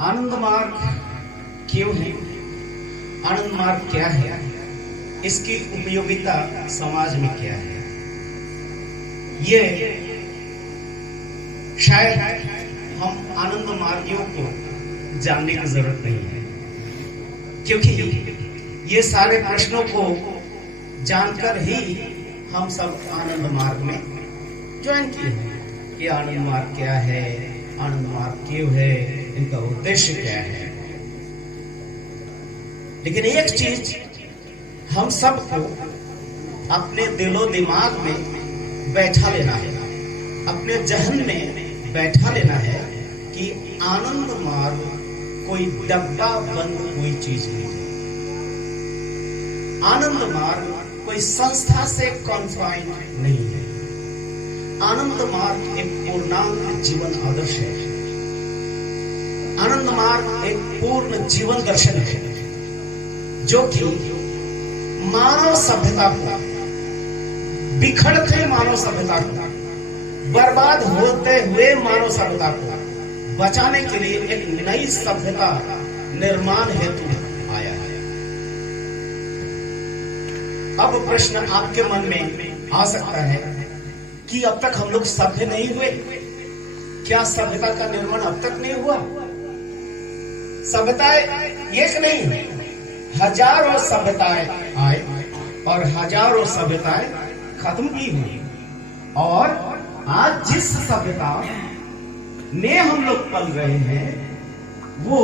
आनंद मार्ग क्यों है, आनंद मार्ग क्या है, इसकी उपयोगिता समाज में क्या है, ये शायद हम आनंद मार्गियों को जानने की जरूरत नहीं है, क्योंकि ये सारे प्रश्नों को जानकर ही हम सब आनंद मार्ग में ज्वाइन किए हैं कि आनंद मार्ग क्या है, आनंद मार्ग क्यों है, इनका उद्देश्य क्या है। लेकिन एक चीज हम सबको अपने दिलो दिमाग में बैठा लेना है, अपने जहन में बैठा लेना है कि आनंद मार्ग कोई डब्बा बंद कोई चीज नहीं है। आनंद मार्ग कोई संस्था से कॉन्फाइंड नहीं है। आनंद मार्ग एक पूर्णांग जीवन आदर्श है। आनंद मार्ग एक पूर्ण जीवन दर्शन है जो कि मानव सभ्यता को, बिखरते मानव सभ्यता को, बर्बाद होते हुए मानव सभ्यता को बचाने के लिए एक नई सभ्यता निर्माण हेतु आया है। अब प्रश्न आपके मन में आ सकता है कि अब तक हम लोग सभ्य नहीं हुए क्या? सभ्यता का निर्माण अब तक नहीं हुआ? सभ्यताएं एक नहीं, हजारों सभ्यताएं आए और हजारों सभ्यताएं खत्म भी हुई, और आज जिस सभ्यता में हम लोग पल रहे हैं वो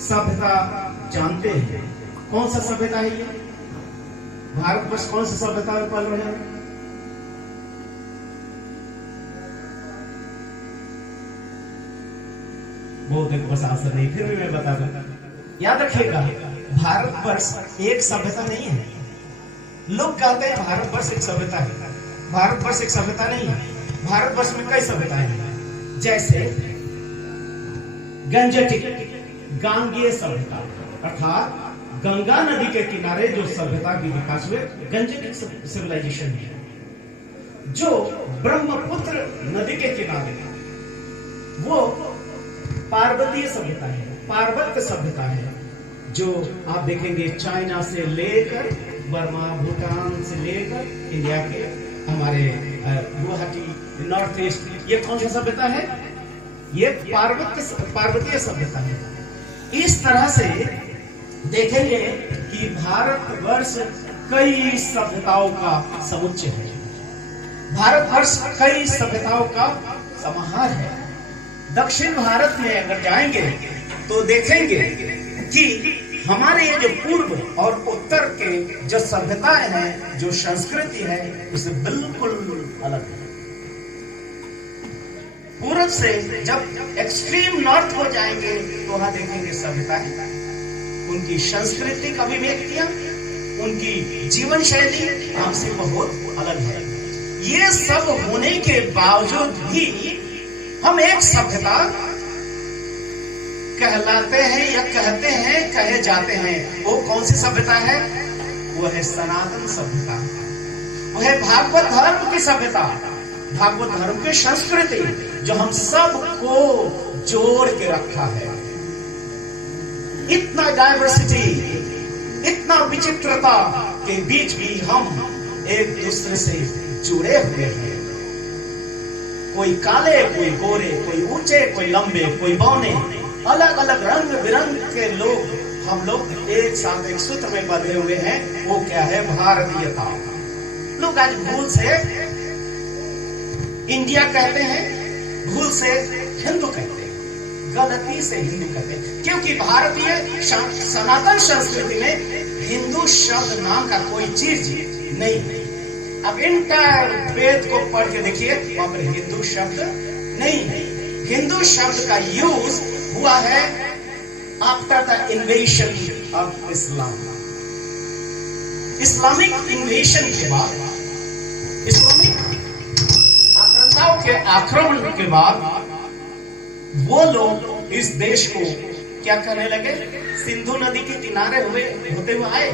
सभ्यता जानते हैं। कौन सा सभ्यता है ये? भारतवर्ष कौन सा सभ्यता में पल रहे हैं? बहुत एक बस आंसर नहीं, फिर भी मैं बता दूं। याद रखिएगा, भारतवर्ष एक सभ्यता नहीं है। लोग कहते हैं भारतवर्ष एक सभ्यता है। भारतवर्ष एक सभ्यता नहीं है। भारतवर्ष में कई सभ्यताएं हैं, जैसे गंजेटिक, गांगीय सभ्यता, अर्थात गंगा नदी के किनारे जो सभ्यता की विकास हुए, गंजेटिक सिविलाइजेशन है। जो ब्रह्मपुत्र नदी के किनारे, वो पार्वतीय सभ्यता है, पार्वत्य सभ्यता है। जो आप देखेंगे चाइना से लेकर बर्मा, भूटान से लेकर इंडिया के हमारे गुवाहाटी, नॉर्थ ईस्ट, ये कौन सा सभ्यता है? ये पार्वतीय सभ्यता है। इस तरह से देखेंगे कि भारतवर्ष कई सभ्यताओं का समुच्चय है। भारतवर्ष कई सभ्यताओं का समाहार है। दक्षिण भारत में अगर जाएंगे तो देखेंगे कि हमारे ये जो पूर्व और उत्तर के जो सभ्यताएं हैं, जो संस्कृति है, उससे बिल्कुल अलग है। पूर्व से जब एक्सट्रीम नॉर्थ हो जाएंगे तो वहां देखेंगे सभ्यताएं, उनकी सांस्कृतिक अभिव्यक्तियां, उनकी जीवन शैली हमसे बहुत अलग है। ये सब होने के बावजूद भी हम एक सभ्यता कहलाते हैं या कहते हैं, कहे जाते हैं। वो कौन सी सभ्यता है? वो है सनातन सभ्यता, वो है भागवत धर्म की सभ्यता, भागवत धर्म की संस्कृति, जो हम सबको जोड़ के रखा है। इतना डाइवर्सिटी, इतना विचित्रता के बीच भी हम एक दूसरे से जुड़े हुए हैं। कोई काले, कोई गोरे, कोई ऊंचे, कोई लंबे, कोई बौने, अलग अलग रंग बिरंग के लोग, हम लोग एक साथ एक सूत्र में बंधे हुए हैं। वो क्या है? भारतीयता। लोग आज भूल से इंडिया कहते हैं, भूल से हिंदू कहते हैं, गलती से हिंदू कहते हैं, क्योंकि भारतीय सनातन संस्कृति में हिंदू शब्द नाम का कोई चीज नहीं है। अब इंटायर वेद को पढ़ के देखिए, वहां पर हिंदू शब्द नहीं है। हिंदू शब्द का यूज हुआ है after the इन्वेशन of Islam. Islamic इन्वेशन के बाद, इस्लामिक आक्रांताओं के आक्रमण के बाद वो लोग इस देश को क्या करने लगे? सिंधु नदी के किनारे होते हुए आए,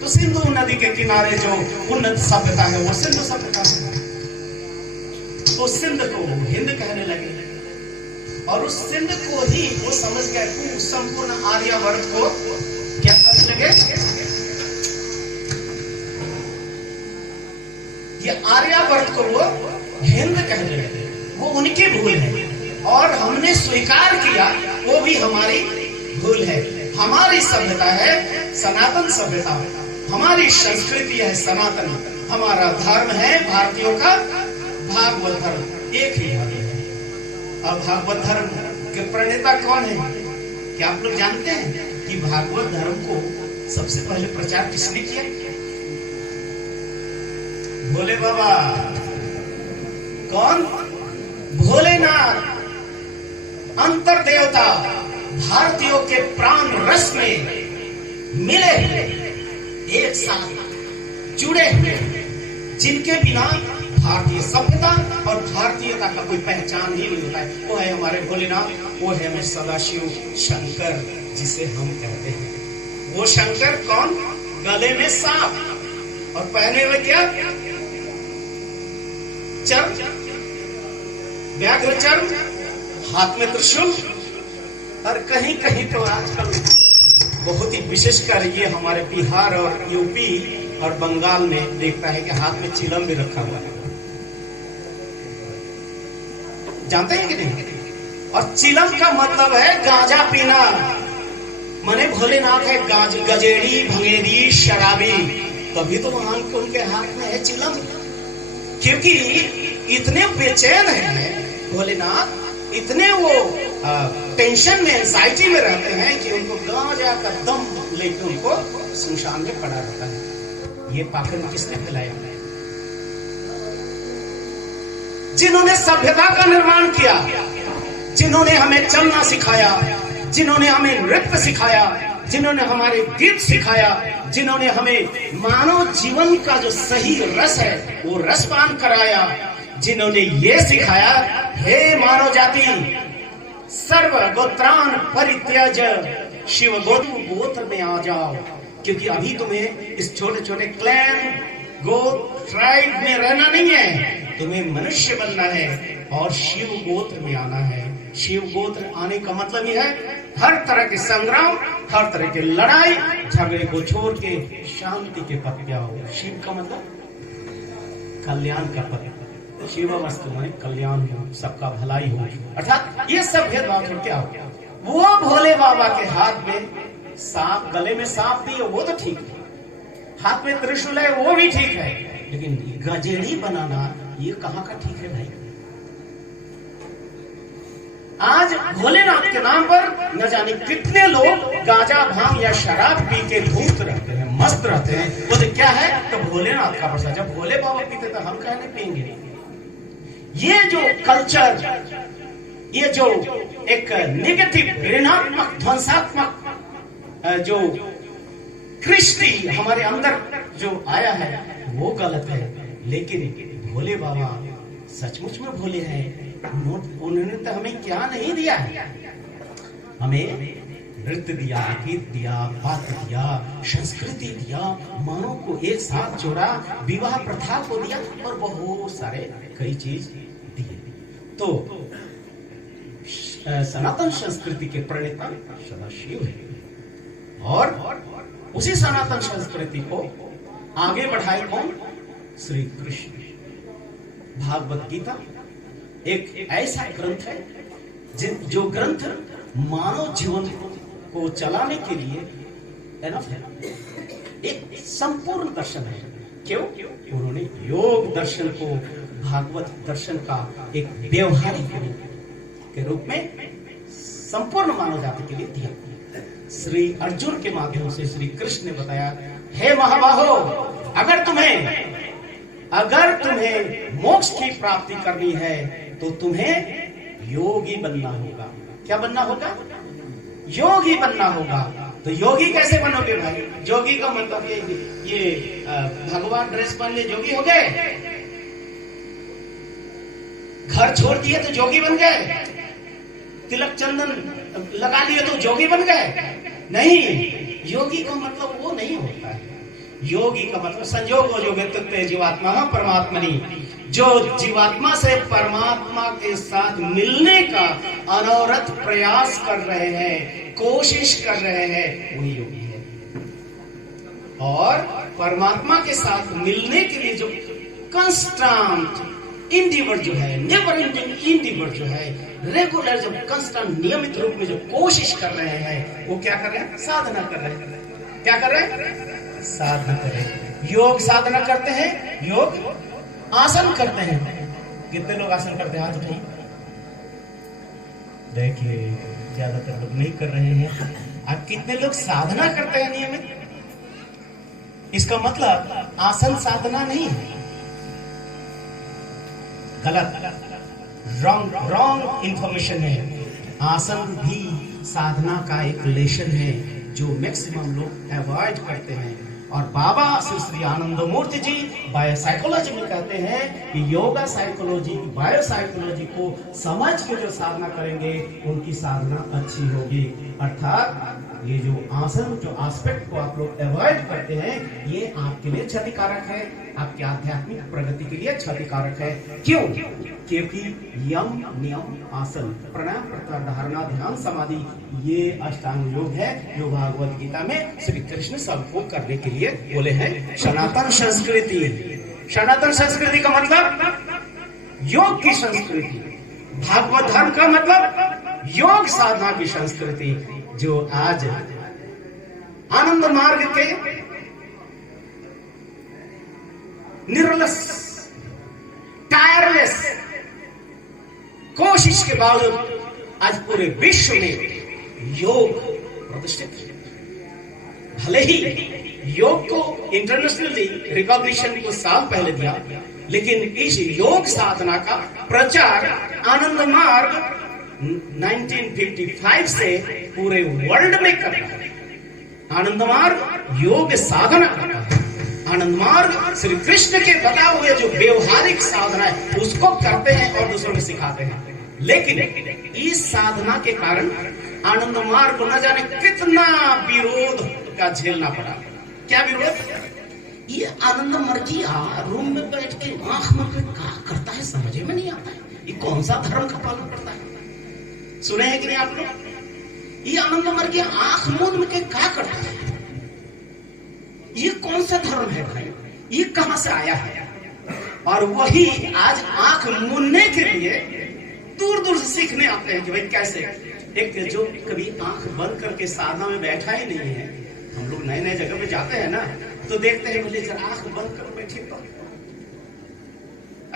तो सिंधु नदी के किनारे जो उन्नत सभ्यता है वो सिंधु सभ्यता है, तो सिंध को हिंद कहने लगे। और उस सिंध को ही वो समझ गए कि संपूर्ण आर्यवर्त को क्या करने लगे, ये आर्यवर्त को वो हिंद कहने लगे। वो उनकी भूल है और हमने स्वीकार किया, वो भी हमारी भूल है। हमारी सभ्यता है सनातन सभ्यता, हमारी संस्कृति है सनातन, हमारा धर्म है भारतीयों का भागवत धर्म, एक ही धर्म है। अब भागवत धर्म के प्रणेता कौन है? क्या आप लोग जानते हैं कि भागवत धर्म को सबसे पहले प्रचार किसने किया? भोले बाबा। कौन? भोलेनाथ, अंतर देवता, भारतीयों के प्राण रस में मिले हुए, एक साथ जुड़े हुए, जिनके बिना भारतीय सभ्यता और भारतीयता का कोई पहचान ही नहीं होता है। वो है हमारे भोलेनाथ, वो है हमें सदाशिव शंकर जिसे हम कहते हैं। वो शंकर कौन? गले में सांप और पहने हुए क्या? चर्म, व्याघ्र चर्म, हाथ में त्रिशूल। और कहीं कहीं तो आजकल बहुत ही विशेषकर ये हमारे बिहार और यूपी और बंगाल में देखता है कि हाथ में चिलम भी रखा हुआ है। जानते हैं कि नहीं? और चिलम का मतलब है गांजा पीना। माने भोलेनाथ है गजेड़ी, भंगेरी, शराबी, तभी तो वहां उनके हाथ में है चिलम। क्योंकि इतने बेचैन है भोलेनाथ, इतने वो टेंशन में, एंजाइटी में रहते हैं कि उनको गांजा का दम लेकर उनको शमशान में पड़ा रहता है। ये पाखंड किसने फैलाया? जिन्होंने सभ्यता का निर्माण किया, जिन्होंने हमें चलना सिखाया, जिन्होंने हमें नृत्य सिखाया, जिन्होंने हमारे गीत सिखाया, जिन्होंने हमें मानव जीवन का जो सही रस है वो रसपान कराया, जिन्होंने ये सिखाया, हे मानव जाति, सर्व गोत्रान परित्यज शिव गोत्र में आ जाओ। क्योंकि अभी तुम्हें इस छोटे छोटे क्लैन, गोत्र, ट्राइब में रहना नहीं है, तुम्हें मनुष्य बनना है और शिव गोत्र में आना है। शिव गोत्र आने का मतलब यह है हर तरह के संग्राम, हर तरह की लड़ाई झगड़े को छोड़ के शांति के पथ पे आओ। शिव का मतलब कल्याण का पथ, शिव वस्तु में कल्याण हो, सबका भलाई हो, अर्थात ये सब भेदभाव छोड़ के आओ। वो भोले बाबा के हाथ में सांप, गले में सांप भी है वो तो ठीक है, हाथ में त्रिशूल है वो भी ठीक है, लेकिन गजेड़ी बनाना ये कहां का ठीक है भाई? आज भोलेनाथ के नाम पर न जाने कितने लोग गांजा, भांग या शराब पी के धूत रहते हैं, मस्त रहते हैं। वो तो क्या है? तो भोलेनाथ का प्रसाद। जब भोले बाबा पीते तो हम कहने पिएंगे? ये जो कल्चर, ये जो एक नेगेटिव, ऋणात्मक, ध्वंसात्मक जो कृष्टि हमारे अंदर जो आया है वो गलत है। लेकिन भोले बाबा सचमुच में भोले हैं। उन्होंने तो हमें क्या नहीं दिया है? हमें नृत्य दिया, गीत दिया, बात दिया, संस्कृति दिया, मानव को एक साथ जोड़ा, विवाह प्रथा को दिया और बहुत सारे कई चीज दिए। तो सनातन संस्कृति के प्रणेता सदाशिव है और उसी सनातन संस्कृति को आगे बढ़ाए कौन? श्री कृष्ण। भागवत गीता एक ऐसा ग्रंथ है जो ग्रंथ मानव जीवन को चलाने के लिए एनफ है, एक संपूर्ण दर्शन है। क्यों? उन्होंने योग दर्शन को भागवत दर्शन का एक व्यवहारिक के रूप में संपूर्ण मानव जाति के लिए दिया। श्री अर्जुन के माध्यम से श्री कृष्ण ने बताया, हे महाबाहो, अगर तुम्हें मोक्ष की प्राप्ति करनी है तो तुम्हें योगी बनना होगा। क्या बनना होगा? योगी बनना होगा। तो योगी कैसे बनोगे भाई? योगी का मतलब ये भगवान ड्रेस पहन लिए योगी हो गए, घर छोड़ दिए तो योगी बन गए, तिलक चंदन लगा लिए तो योगी बन गए? नहीं, योगी का मतलब वो नहीं होता है। योगी का मतलब संयोग जीवात्मा परमात्मनि, जो जीवात्मा से परमात्मा के साथ मिलने का अनवरत प्रयास कर रहे हैं, कोशिश कर रहे हैं, वही योगी है। और परमात्मा के साथ मिलने के लिए जो कंस्टेंट इंडिवर जो है, नेवर एंडिंग इंडिवर जो है, रेगुलर जो कंस्टेंट नियमित रूप में जो कोशिश कर रहे हैं, वो क्या कर रहे हैं? साधना कर रहे हैं। क्या कर रहे हैं? साधना कर रहे हैं। योग साधना करते हैं, योग आसन करते हैं। कितने लोग आसन करते हैं? हाथ उठाइए। देखिए ज्यादातर लोग नहीं कर रहे हैं। अब कितने लोग साधना करते हैं नियमित? इसका मतलब आसन साधना नहीं है। गलत, रॉन्ग इंफॉर्मेशन है। आसन भी साधना का एक लेशन है जो मैक्सिमम लोग अवॉइड करते हैं। और बाबा श्री आनंद मूर्ति जी बायोसाइकोलॉजी में कहते हैं कि योगा साइकोलॉजी, बायोसाइकोलॉजी को समझ के जो साधना करेंगे उनकी साधना अच्छी होगी। अर्थात ये जो आसन, जो एस्पेक्ट को आप लोग अवॉइड करते हैं, ये आपके लिए क्षतिकारक है, आपके आध्यात्मिक प्रगति के लिए क्षतिकारक है। क्यों? क्योंकि यम, नियम, आसन, प्राणायाम, प्रत्याहार, धारणा, ध्यान, समाधि, ये अष्टांग योग है जो भागवत गीता में श्री कृष्ण सबको करने के लिए बोले हैं। सनातन संस्कृति, सनातन संस्कृति का मतलब योग की संस्कृति, भागवत धर्म का मतलब योग साधना की संस्कृति, जो आज आनंद मार्ग के निरलस, टायरलेस कोशिश के बावजूद आज पूरे विश्व में योग प्रतिष्ठित है। भले ही योग को इंटरनेशनली रिकॉग्निशन को साल पहले दिया, लेकिन इस योग साधना का प्रचार आनंद मार्ग 1955 से पूरे वर्ल्ड में कर रहा है। आनंद मार्ग योग साधना कर रहा है। आनंद मार्ग श्री कृष्ण के बताए हुए जो व्यवहारिक साधना है उसको करते हैं और दूसरों को सिखाते हैं। लेकिन इस साधना के कारण आनंद मार्ग को न जाने कितना विरोध का झेलना पड़ा। क्या विरोध? ये आनंद मार्गी रूम में बैठ के आंख में क्या करता है समझ में नहीं आता है। ये कौन सा धर्म का पालन करता है? सुने हैं कि नहीं आप लोग? ये आनंद मार्गी आंख मूंद में क्या करता है? ये कौन सा धर्म है भाई? ये कहां से आया है? और वही आज आंख मूंदने के लिए दूर दूर से सीखने आते हैं कि भाई कैसे। एक जो कभी आंख बंद करके साधना में बैठा ही नहीं है, हम लोग नए नए जगह पे जाते हैं ना, तो देखते हैं बोले जरा आंख बंद कर बैठे तो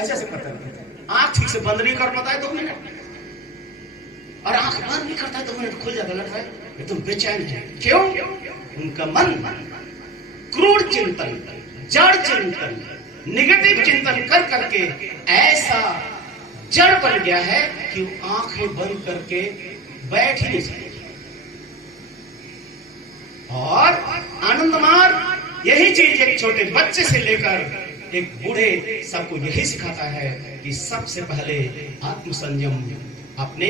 ऐसे करते हैं। आंख ठीक से बंद नहीं कर पाता है 2 मिनट, और आंख बंद नहीं करता है 2 मिनट, खुल जाता लगता है एकदम बेचैन है। क्यों? उनका मन क्रूर चिंतन, जड़ चिंतन, निगेटिव चिंतन कर करके ऐसा जड़ बन गया है कि आंखें बंद करके बैठ ही नहीं सकते। और आनंद मार्ग यही चीज एक छोटे बच्चे से लेकर एक बूढ़े सबको यही सिखाता है कि सबसे पहले आत्मसंयम, अपने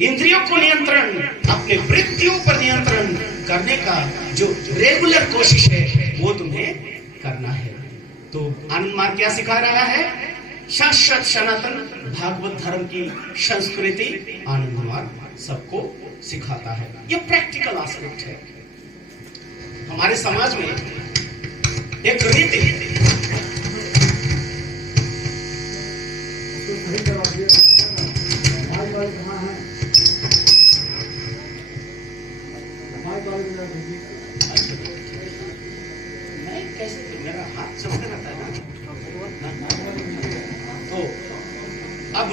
इंद्रियों को नियंत्रण, अपने वृत्तियों पर नियंत्रण करने का जो रेगुलर कोशिश है वो तुम्हें करना है। तो आनंद मार्ग क्या सिखा रहा है? शाश्वत सनातन भागवत धर्म की संस्कृति आनंद मार्ग सबको सिखाता है। ये प्रैक्टिकल एस्पेक्ट है। हमारे समाज में एक रीति कैसे मेरा हाथ चलते रहता है ना। तो अब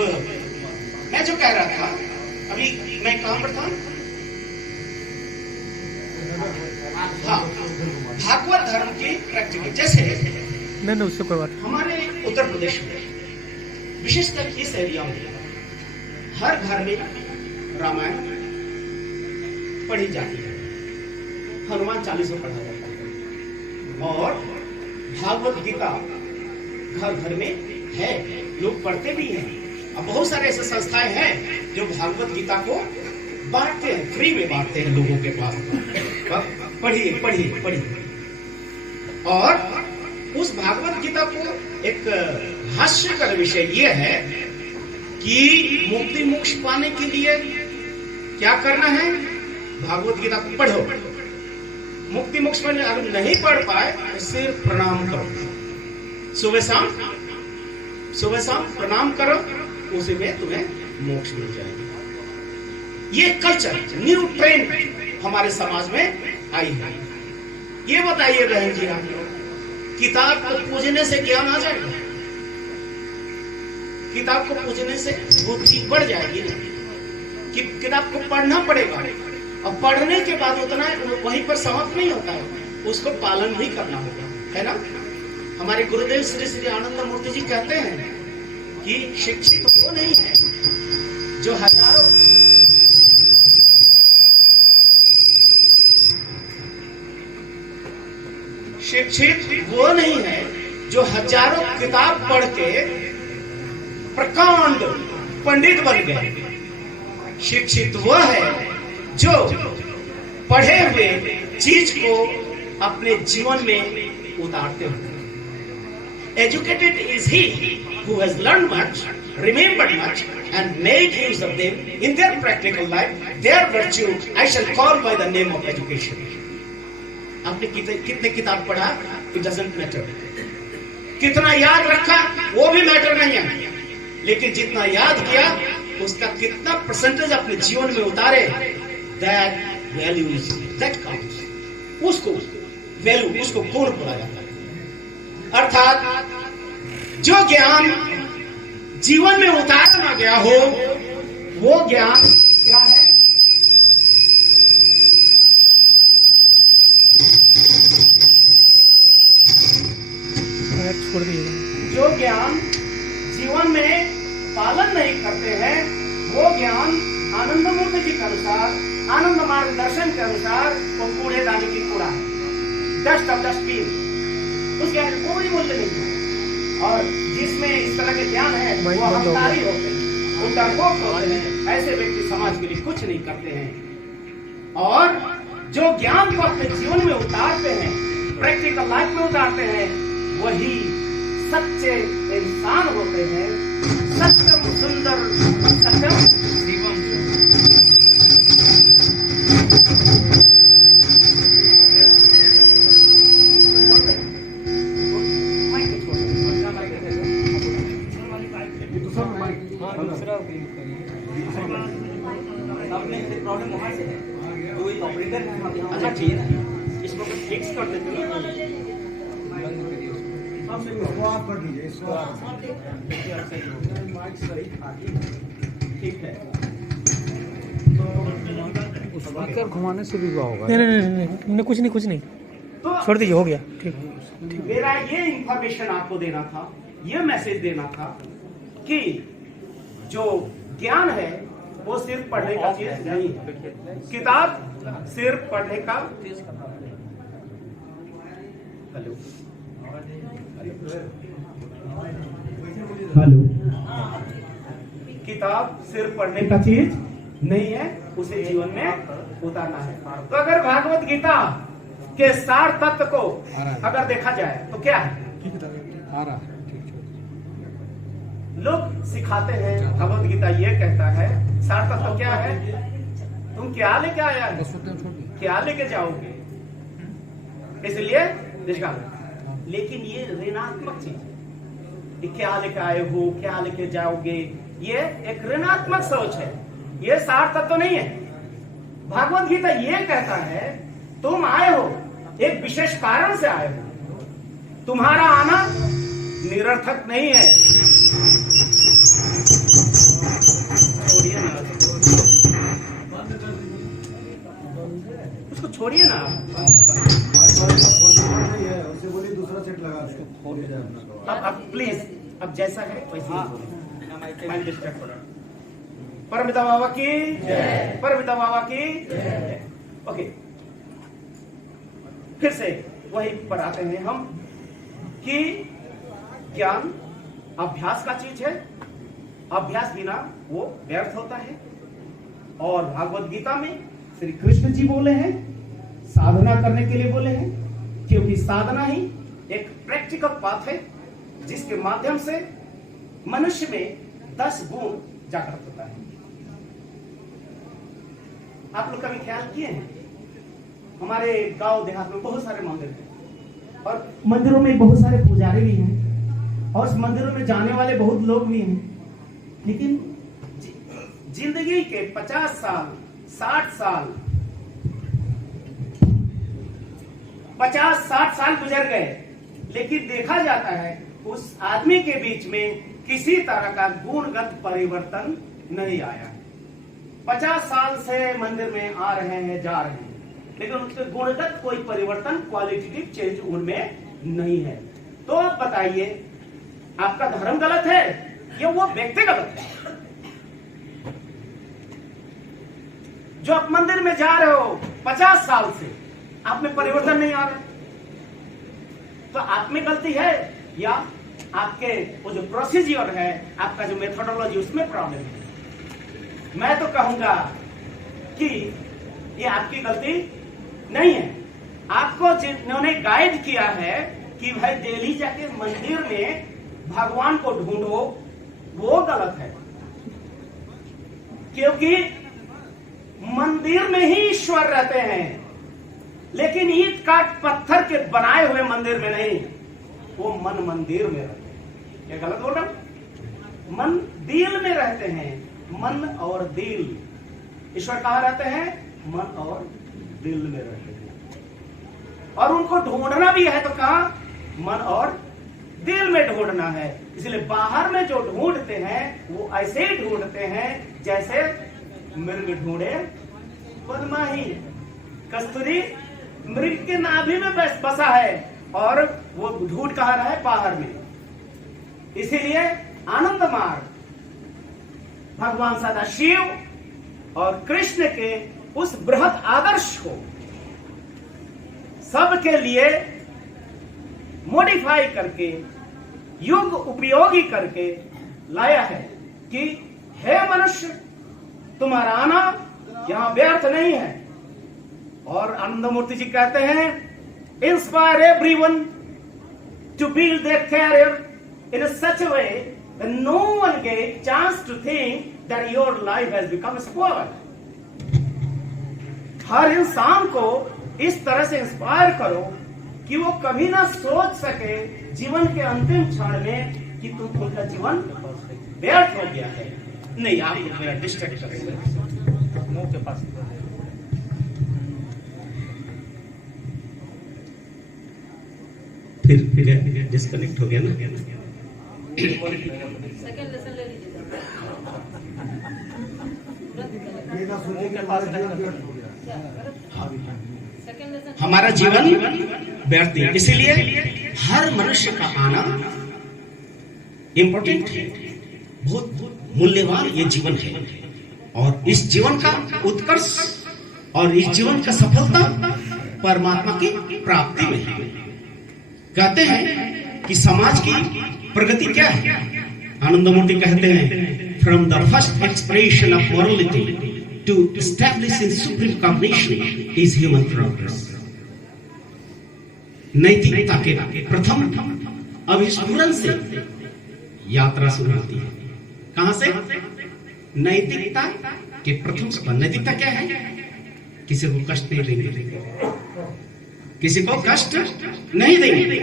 मैं जो कह रहा था, अभी मैं कहां पर था? हाँ, भागवत धर्म की प्रैक्टिकल। जैसे नहीं उससे कोई बात, हमारे उत्तर प्रदेश में विशेषकर इस एरिया में हर घर में रामायण पढ़ी जाती है, हनुमान चालीसा पढ़ा जाता है, और भागवत गीता घर घर में है, लोग पढ़ते भी हैं। अब बहुत सारे ऐसे संस्थाएं हैं जो भागवत गीता को बांटते हैं, फ्री में बांटते हैं लोगों के पास। पढ़िए पढ़िए पढ़िए। और उस भागवत गीता को एक हास्यकर विषय यह है कि मुक्ति मोक्ष पाने के लिए क्या करना है? भागवत गीता को पढ़ो। मुक्ति मोक्ष में अगर नहीं पढ़ पाए तो सिर्फ प्रणाम करो, सुबह शाम प्रणाम करो, उसी में तुम्हें मोक्ष मिल जाएगा। ये कल्चर, न्यू ट्रेंड हमारे समाज में आई है। ये बताइए बहन जी, आप किताब को पूजने से ज्ञान आ जाएगा? किताब को पूजने से बुद्धि बढ़ जाएगी ना? कि किताब को पढ़ना पड़ेगा, और पढ़ने के बाद उतना वहीं पर समाप्त नहीं होता है, उसको पालन भी करना होगा, है ना? हमारे गुरुदेव श्री श्री आनंद मूर्ति जी कहते हैं कि शिक्षित वो नहीं है जो हजारों किताब पढ़ के प्रकांड पंडित बन गए। शिक्षित वह है जो पढ़े हुए चीज को अपने जीवन में उतारते हुए। Educated is he who has learned much, remembered much, and made use of them in their practical life. Their virtue I shall call by the name of education. आपने कितने किताब पढ़ा, it doesn't matter. कितना याद रखा वो भी matter नहीं है, लेकिन जितना याद किया उसका कितना परसेंटेज अपने जीवन में उतारे, that value is that counts. उसको वैल्यू, उसको गुण बोला जाता है। अर्थात जो ज्ञान जीवन में उतारा ना गया हो वो ज्ञान क्या है? छोड़ दिए। जो ज्ञान जीवन में पालन नहीं करते हैं वो ज्ञान आनंद मूर्ति जी के अनुसार, आनंद मार्गदर्शन के अनुसार वो कूड़ेदानी की कूड़ा है, डस्ट ऑफ डस्टबिन। उस ज्ञान का कोई मूल्य नहीं है। और जिसमें इस तरह के ज्ञान है वो अहंकारी होते हैं, वो डरपोक होते हैं, ऐसे व्यक्ति समाज के लिए कुछ नहीं करते हैं। और जो ज्ञान को अपने जीवन में उतारते हैं, प्रैक्टिकल लाइफ में उतारते हैं, वही सच्चे इंसान होते हैं। सत्यम सुंदर सत्यम शिवम। प्रॉब्लम वहां से है, तो एक ऑपरेटर है हम यहाँ अच्छा चाहिए ना, इसको फिक्स कर देते हैं। आप कर दीजिए, ठीक है। स्पीकर घुमाने से भी हुआ होगा। नहीं, कुछ नहीं, तो छोड़ दीजिए, हो गया। ठीक। मेरा ये इंफॉर्मेशन आपको देना था, ये मैसेज देना था कि जो ज्ञान है वो सिर्फ पढ़ने का चीज नहीं है। किताब सिर्फ पढ़ने का, हेलो, किताब सिर्फ पढ़ने का चीज नहीं है, उसे जीवन में उतारना है। तो अगर भागवत गीता के सार तत्व को अगर देखा जाए तो क्या है? लोग सिखाते हैं, भगवत गीता ये कहता है, सार तत्व क्या है? तुम क्या लेके आया है, क्या लेके जाओगे, इसलिए निष्काम। लेकिन ये ऋणात्मक चीज है, क्या लेके आए हो, क्या लेके जाओगे, ये एक ऋणात्मक सोच है, ये सार तत्व तो नहीं है। भागवत गीता ये कहता है तुम आए हो एक विशेष कारण से आए हो, तुम्हारा आना निरर्थक नहीं है। छोड़िए ना उसको, छोड़िए ना, उसे बोलिए दूसरा सेट लगा दे। अब प्लीज, अब जैसा है वैसे ही बोलिए। मैं डिस्ट्रैक्ट हो रहा हूं। परमिता बाबा की जय, परमिता बाबा की जय। ओके, फिर से वही पर आते हैं हम कि ज्ञान अभ्यास का चीज है, अभ्यास बिना वो व्यर्थ होता है। और भागवत गीता में श्री कृष्ण जी बोले हैं साधना करने के लिए बोले हैं, क्योंकि साधना ही एक प्रैक्टिकल पाथ है जिसके माध्यम से मनुष्य में 10 गुण जागृत होता है। आप लोग कभी ख्याल किए हैं? हमारे गांव देहात में बहुत सारे मंदिर हैं और मंदिरों में बहुत सारे पुजारी भी हैं और उस मंदिरों में जाने वाले बहुत लोग भी हैं, लेकिन जिंदगी के 50 साल 60 साल 50-60 साल गुजर गए, लेकिन देखा जाता है उस आदमी के बीच में किसी तरह का गुणगत परिवर्तन नहीं आया। 50 साल से मंदिर में आ रहे हैं, जा रहे हैं, लेकिन उसके गुणगत कोई परिवर्तन, क्वालिटेटिव चेंज उनमें नहीं है। तो आप बताइए, आपका धर्म गलत है या वो व्यक्ति गलत है? जो आप मंदिर में जा रहे हो 50 साल से, आप में परिवर्तन नहीं आ रहा, तो आप में गलती है या आपके वो जो प्रोसीजर है, आपका जो मेथोडोलॉजी, उसमें प्रॉब्लम है? मैं तो कहूंगा कि ये आपकी गलती नहीं है। आपको जिन्होंने गाइड किया है कि भाई दिल्ली जाके मंदिर में भगवान को ढूंढो, वो गलत है, क्योंकि मंदिर में ही ईश्वर रहते हैं, लेकिन ईंट काट पत्थर के बनाए हुए मंदिर में नहीं। वो मन मंदिर में रहते हैं। क्या गलत बोल रहा हूं? मन दिल में रहते हैं। मन और दिल, ईश्वर कहां रहते हैं? मन और दिल में रहते हैं। और उनको ढूंढना भी है तो कहां? मन और दिल में ढूंढना है। इसलिए बाहर में जो ढूंढते हैं वो ऐसे ही ढूंढते हैं जैसे मृग ढूंढे पद्माही। कस्तूरी मृग के नाभि में बसा है और वो ढूंढ कहां रहा है? बाहर में। इसीलिए आनंद मार्ग भगवान सदाशिव और कृष्ण के उस बृहद आदर्श को सबके लिए मॉडिफाई करके, युग उपयोगी करके लाया है कि हे मनुष्य, तुम्हारा आना यहां व्यर्थ नहीं है। और आनंदमूर्ति जी कहते हैं, inspire everyone to build their career in such a way that no one get chance to think that your life has become spoiled. हर इंसान को इस तरह से इंस्पायर करो कि वो कभी ना सोच सके जीवन के अंतिम क्षण में कि तुमका जीवन व्यर्थ हो गया है। नहीं, आप मेरा डिस्ट्रैक्ट करेंगे मुंह के पास। फिर डिस्कनेक्ट हो गया ना। सेकंड लेसन ले लीजिए। ये ना सोचे कि हमारा जीवन व्यर्थ हो गया। सेकंड लेसन हमारा जीवन व्यर्थ है, इसीलिए हर मनुष्य का आना इंपॉर्टेंट है, बहुत मूल्यवान ये जीवन है। और इस जीवन का उत्कर्ष और इस जीवन का सफलता परमात्मा की प्राप्ति में है। कहते हैं कि समाज की प्रगति क्या है? आनंदमूर्ति कहते हैं, from the first expression of morality to establish in supreme cognition is human progress. नैतिकता के प्रथम अभिस्फुरण से यात्रा शुरू होती है। कहां से? नैतिकता के प्रथम सोपान। नैतिकता क्या है? किसी को कष्ट नहीं देंगे, किसी को कष्ट नहीं देंगे,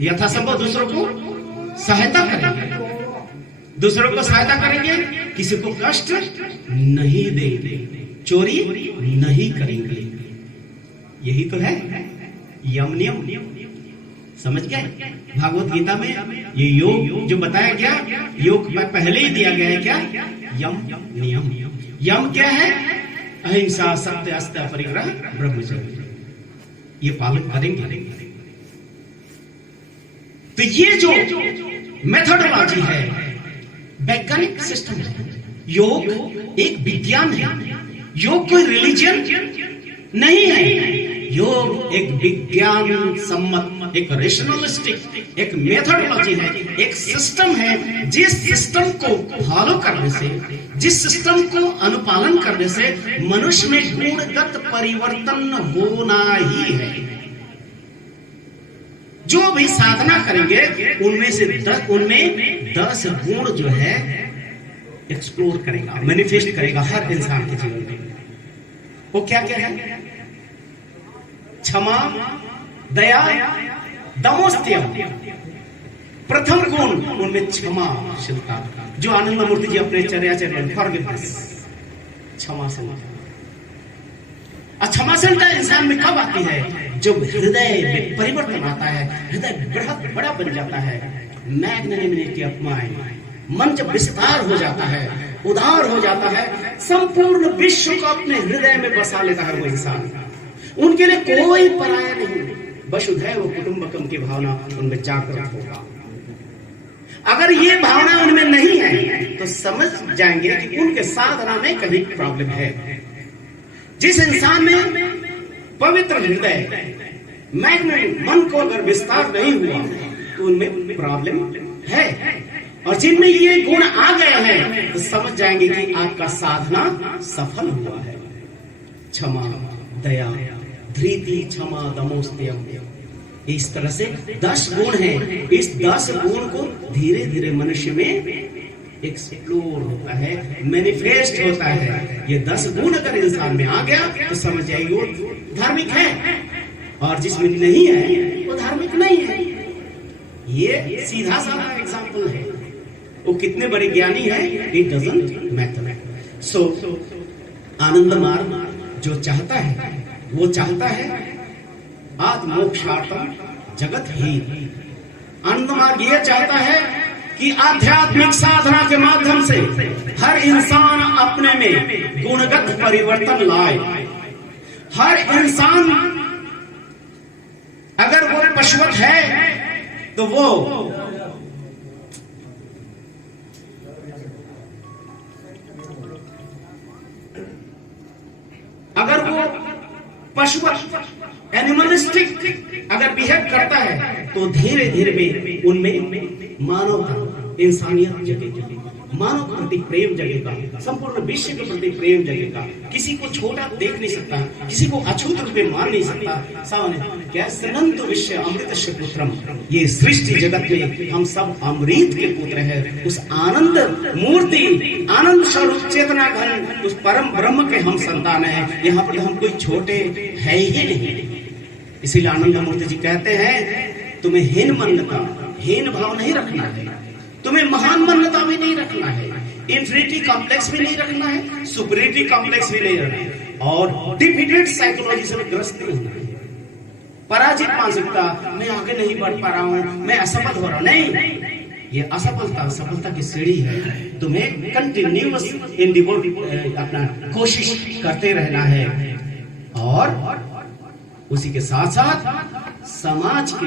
यथासंभव दूसरों को सहायता करेंगे, दूसरों को सहायता करेंगे, किसी को कष्ट नहीं देंगे, चोरी नहीं करेंगे। यही तो है यम नियम। समझ गए? भागवत गीता में ये योग जो बताया गया, योग पहले ही दिया गया है। क्या? यम नियम। यम क्या है? अहिंसा, सत्य, अस्त्य, परिग्रह, ब्रह्मचर्य। ये पालन करेंगे। तो ये जो मेथोडोलॉजी है, वैज्ञानिक सिस्टम है। योग एक विज्ञान है, योग कोई रिलीजन नहीं है। योग एक विज्ञान सम्मत, एक रेशनलिस्टिक, एक मेथोडोलॉजी है, एक सिस्टम है। जिस सिस्टम को फॉलो करने से, जिस सिस्टम को अनुपालन करने से मनुष्य में गुणगत परिवर्तन होना ही है। जो भी साधना करेंगे उनमें से 10 गुण जो है एक्सप्लोर करेगा, मैनिफेस्ट करेगा हर इंसान के जीवन में। वो क्या क्या है? क्षमा, दया, दमोस्त्यम। प्रथम गुण उनमें क्षमाशीलता, जो आनंद मूर्ति जी अपने चर्याचर्य फॉरगिवनेस, क्षमाशीलता। क्षमाशीलता इंसान में कब आती है? जब हृदय में परिवर्तन आता है, हृदय बहुत बड़ा बन जाता है। मैग्नेनिमिटी ऑफ माइंड, मन जब विस्तार हो जाता है, उदार हो जाता है, संपूर्ण विश्व को अपने हृदय में बसा लेता है वो इंसान। उनके लिए कोई पराया नहीं, वसुधैव कुटुंबकम की भावना उनमें जागृत होगा। अगर ये भावना उनमें नहीं है तो समझ जाएंगे कि उनके साधना में कभी प्रॉब्लम है। जिस इंसान में पवित्र हृदय, मैग्नेट मन को अगर विस्तार नहीं हुआ तो उनमें प्रॉब्लम है। और जिनमें ये गुण आ गए हैं तो समझ जाएंगे कि आपका साधना सफल हुआ है। क्षमा, दया, धृति, क्षमा, दमोस्त्यम, इस तरह से 10 गुण हैं। इस 10 गुण को धीरे धीरे मनुष्य में एक्सप्लोर होता है, मैनिफेस्ट होता है। ये 10 गुण अगर इंसान में आ गया तो समझ जाइए वो धार्मिक है, और जिसमें नहीं है वो धार्मिक नहीं है। ये सीधा साधा एग्जाम्पल है। वो कितने बड़े ज्ञानी है, इट डजंट मैटर। सो आनंद मार्ग जो चाहता है वो चाहता है आत्मोक्षार्थम जगत ही। आनंद मार्ग ये चाहता है कि आध्यात्मिक साधना के माध्यम से हर इंसान अपने में गुणगत परिवर्तन लाए। हर इंसान अगर वो पशुवत है तो वो पशुवत एनिमलिस्टिक अगर बिहेव करता है तो धीरे धीरे में उनमें मानवता, इंसानियत जगेगी, मानव के प्रति प्रेम जगेगा, संपूर्ण विश्व के प्रति प्रेम जगेगा। किसी को छोटा देख नहीं सकता, किसी को अछूत रूप में मान नहीं सकता। सामने क्या सनंत विश्व अमृतस्य पुत्रम, ये सृष्टि जगत में हम सब अमृत के पुत्र हैं। उस आनंद मूर्ति, आनंद स्वरूप चेतना घन उस परम ब्रह्म के हम संतान हैं। यहाँ पर हम कोई छोटे है ही नहीं। इसीलिए आनंद मूर्ति जी कहते हैं तुम्हें हीन मान्यता, हीन भाव नहीं रखना है, तुम्हें महान मान्यता भी नहीं रखना है, इंफिनिटी कॉम्प्लेक्स भी नहीं रखना है, सुपरियरिटी कॉम्प्लेक्स भी नहीं रखना है, और डिफिटेड साइकोलॉजी से ग्रस्त नहीं होना है। पराजित मानसिकता, मैं आगे नहीं बढ़ पा रहा हूं, मैं असफल हो रहा हूं, नहीं। ये असफलता सफलता की सीढ़ी है। तुम्हें कंटिन्यूअस एंडिवर अपना कोशिश करते रहना है, और उसी के साथ साथ समाज के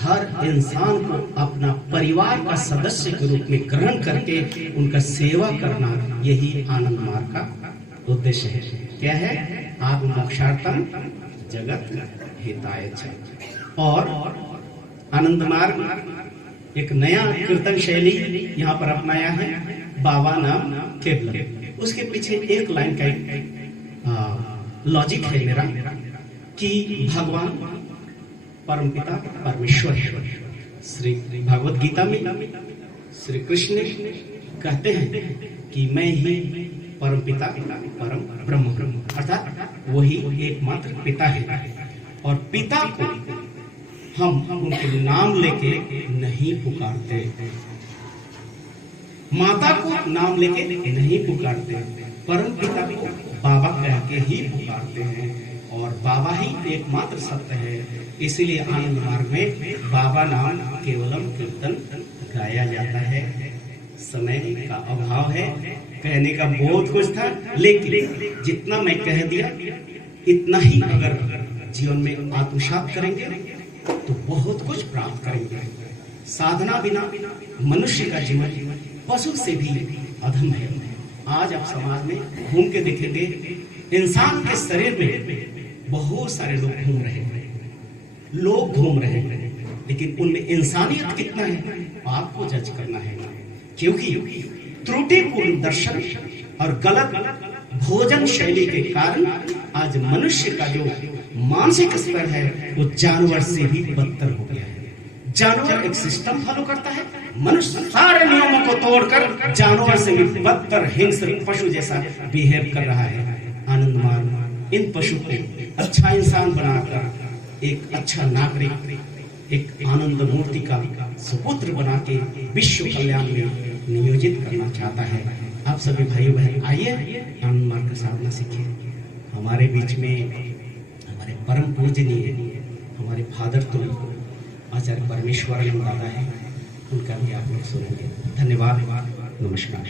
हर इंसान को अपना परिवार का सदस्य के रूप में ग्रहण करके उनका सेवा करना, यही आनंद मार्ग का उद्देश्य है। क्या है? आत्मोक्षार्थम जगत हिताय च। और आनंद मार्ग एक नया कीर्तन शैली यहाँ पर अपनाया है, बाबा नाम केवलम। उसके पीछे एक लाइन का लॉजिक है मेरा कि भगवान परमपिता परमेश्वर, श्री भगवत गीता में श्री कृष्ण कहते हैं कि मैं ही परमपिता परम ब्रह्म, अर्थात वही एकमात्र पिता है। और पिता को हम उनके नाम लेके नहीं पुकारते, माता को नाम लेके नहीं पुकारते, परम पिता को बाबा कह के ही पुकारते हैं, और बाबा ही एकमात्र सत्य है। इसीलिए आनंद मार्ग में बाबा नाम केवलम कीर्तन गाया जाता है। समय का अभाव है, कहने का बहुत कुछ था, लेकिन जितना मैं कह दिया इतना ही अगर जीवन में आत्मसात करेंगे तो बहुत कुछ प्राप्त करेंगे। साधना बिना मनुष्य का जीवन पशु से भी अधम है। आज आप समाज में घूम के देखेंगे, इंसान के शरीर में बहुत सारे लोग घूम रहे हैं, लेकिन उनमें इंसानियत कितना है आपको जज करना है। क्योंकि त्रुटिपूर्ण दर्शन और गलत भोजन शैली के कारण आज मनुष्य का जो मानसिक स्तर है वो जानवर से भी बदतर हो गया है। जानवर एक सिस्टम फॉलो करता है, मनुष्य सारे नियमों को तोड़कर जानवर से भी बदतर हिंस्र पशु जैसा बिहेव कर रहा है। आनंदमान इन पशु को अच्छा इंसान बनाकर एक अच्छा नागरिक, एक आनंद मूर्ति का सुपुत्र बना के विश्व कल्याण में नियोजित करना चाहता है। आप सभी भाई बहन आइए आनंद मार्ग का साधना सीखिए। हमारे बीच में हमारे परम पूजनीय हमारे फादर तो आचार्य परमेश्वरानंद दादा है, उनका भी आप लोग सुनेंगे। धन्यवाद, नमस्कार।